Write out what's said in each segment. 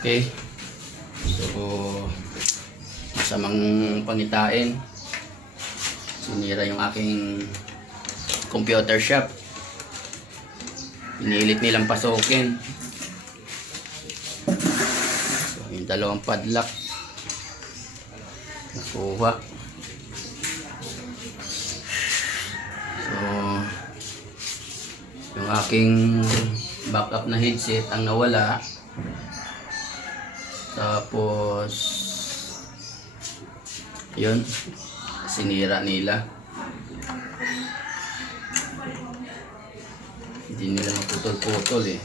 Okay. So, masamang pangitain. Sinira yung aking computer shop. Pinilit nilang pasukin. So, yung dalawang padlock nakuha. So, yung aking backup na headset ang nawala. Tapos yun, sinira nila. Hindi nila maputol-putol eh.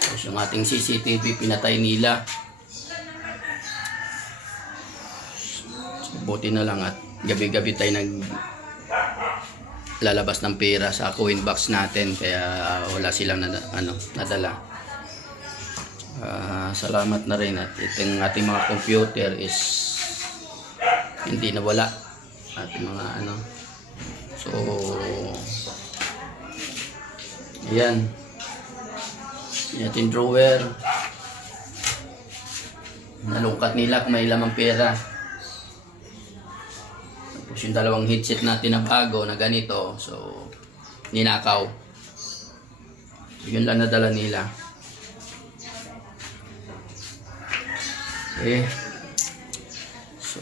Tapos yung ating CCTV pinatay nila. So, buti na lang at gabi-gabi tayo lalabas ng pera sa coin box natin, kaya wala silang nadala. Salamat na rin at itong ating mga computer is hindi nawala at mga so ayan yung ating drawer nalungkat nila kung may lamang pera. Tapos yung dalawang headset natin na bago na ganito, so ninakaw. So, yun lang nadala nila. Okay. So,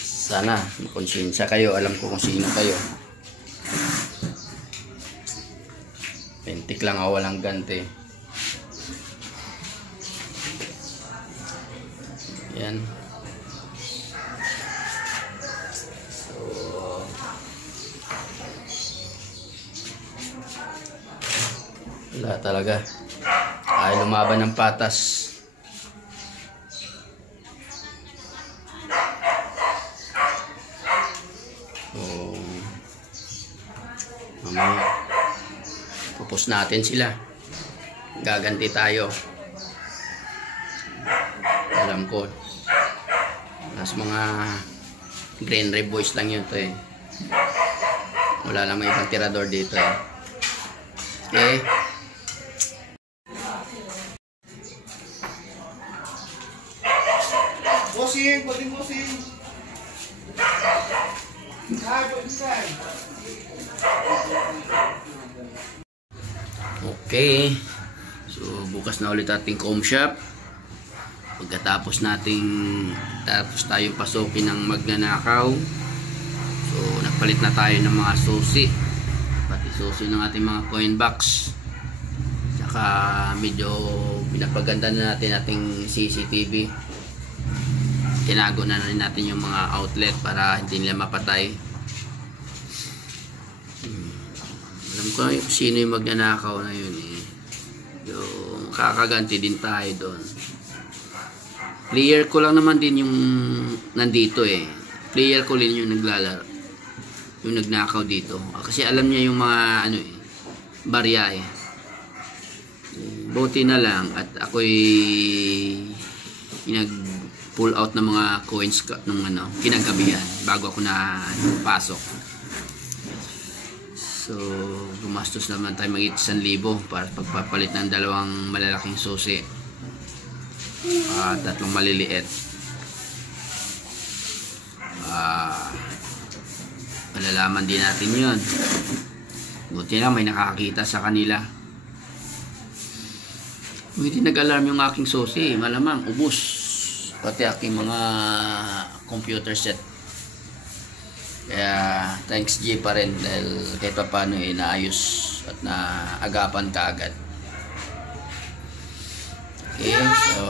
sana makonsensya kayo. Alam ko kung sino kayo. Pentik lang ako, walang ganti. Yan. So, wala talaga. Ay lumaban ng patas. Mamaya pupus natin sila, gaganti tayo. Alam ko mas mga Green Ray Boys lang yun to eh. Wala namang ibang tirador dito eh. Okay. Bossing, bossing. Okay. So bukas na ulit ating com shop. Pagkatapos tayong pasukin ng magnanakaw. So nagpalit na tayo ng mga susi. Pati susi ng ating mga coin box. Saka medyo pinapaganda na natin ating CCTV. Tinago na rin natin yung mga outlet para hindi nila mapatay. Alam ko sino yung magnanakaw na yun eh. Yung kakaganti din tayo doon. Player ko lang naman din yung nandito eh. Player ko din yung naglalaro. Yung nagnakaw dito. Kasi alam niya yung mga barya eh. Buti na lang at ako'y pull out ng mga coins nung kinagabihan bago ako na pasok. So gumastos naman tayo mag 1,000 para pagpapalit ng dalawang malalaking susi at tatlong maliliit. Malalaman din natin yun. Buti na may nakakita sa kanila. Hindi nag-alarm yung aking susi, malamang ubos pati aking mga computer set. Kaya thanks G pa rin dahil kahit pa paano naayos at naagapan ka agad. Okay, so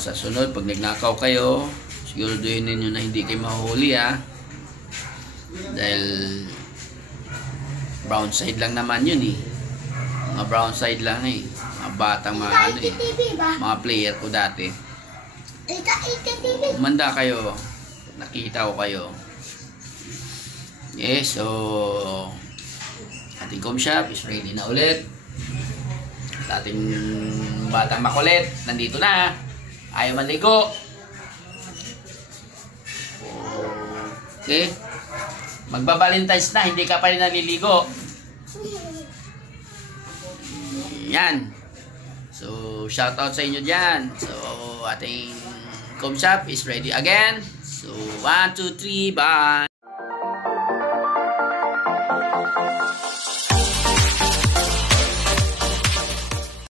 sa sunod pag nagnakaw kayo, siguraduhin ninyo na hindi kayo mahuhuli dahil brown side lang naman yun eh. Mga brown side lang eh. Mga batang mga player ko dati. Manda kayo, nakita ko kayo. Okay, so ating com shop is ready na ulit. Ating batang makulit nandito na, ayaw maligo. Okay, magba-Valentine's na, hindi ka pa rin naliligo. Yan. So, shout out sa inyo dyan. So, ating com shop is ready again. So, 1, 2, 3, bye!